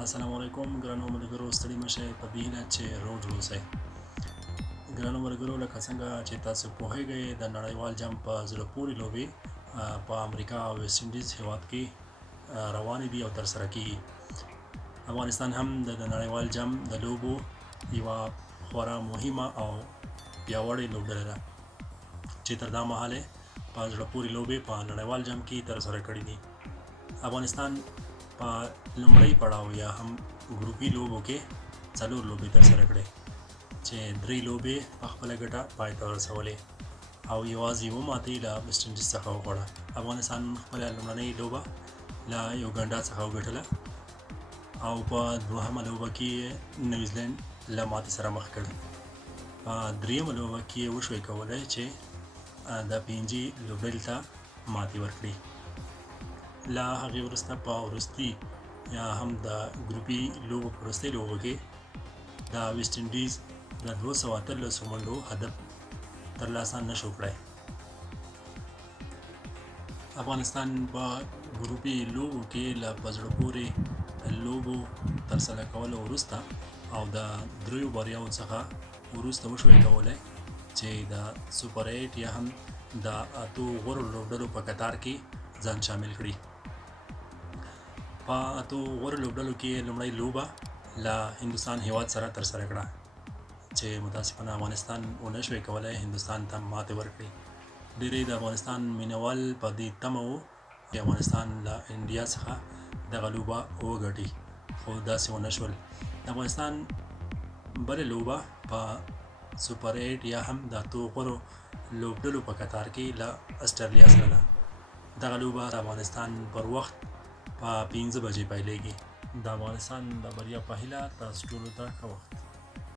السلام علیکم ګرانو ملګرو، ستړي مشه په دې هیله چې روغ اوسئ. ګرانو ملګرو، لکه څنګه چې تاسو پوهیږئ د نړیوال جام په زړه پورې لوبې په امریکا او ویسټ انډیز هیواد کې روانې دي او ترسره کیږي. افغانستان هم د نړیوال جام د لوبو یوه خورا مهمه او پیاوړې لوبډله ده چې تر دا مهاله په زړه پورې لوبې په نړیوال جام کې ترسره کړي دي. افغانستان په لومړی پړاو یا هم ګروپي لوبو کې 4 لوبې ترسره کړې چې 3 لوبې په خپله ګټه پای ته ورسولې او یوازې یوه ماتې له ویسټ انډیز څخه وخوړه. افغانستان خپله لومړنۍ لوبه له یوګانډا څخه وګټله او په دوهمه لوبه کې نیوزیلینډ له ماتې سره مخ کړ. په دریمه لوبه کې وشوی کولی چې د PNG لوبډلې ته ماتې ورکړي. له هغې وروسته په وروستي یا هم د ګروپي لوبو په وروستۍ لوبو کې د ویسټ انډیز د 213 منډو هدف ترلاسه نشو کړی. افغانستان په ګروپي لوبو کې له په زړه پورې لوبو ترسره کولو وروسته او د 3 بریاو څخه وروسته وشوی کولی چې د سوپر 8 یا هم د 8 غوره لوبډلو په قطار کې ځان شامل کړي. په 8 غوره لوبډلو کې لومړۍ لوبه له هندوستان هیواد سره ترسره کړه چې متاسفانه افغانستان ونه شوی کولی هندوستان ته ماتې ورکړي. ډېری د افغانستان مینوال په دې تمه وو چې افغانستان له انډیا څخه دغه لوبه وګټي، خو داسې ونه شول. د افغانستان بلې لوبه په سوپر 8 یا هم د 8 غورو لوبډلو په قطار کې له استرالیا سره ده. دغه لوبه د افغانستان پر وخت په 5 بجې پیلیږي. د افغانستان د بریا په هیله تاسو ټولو ته ښه وخت.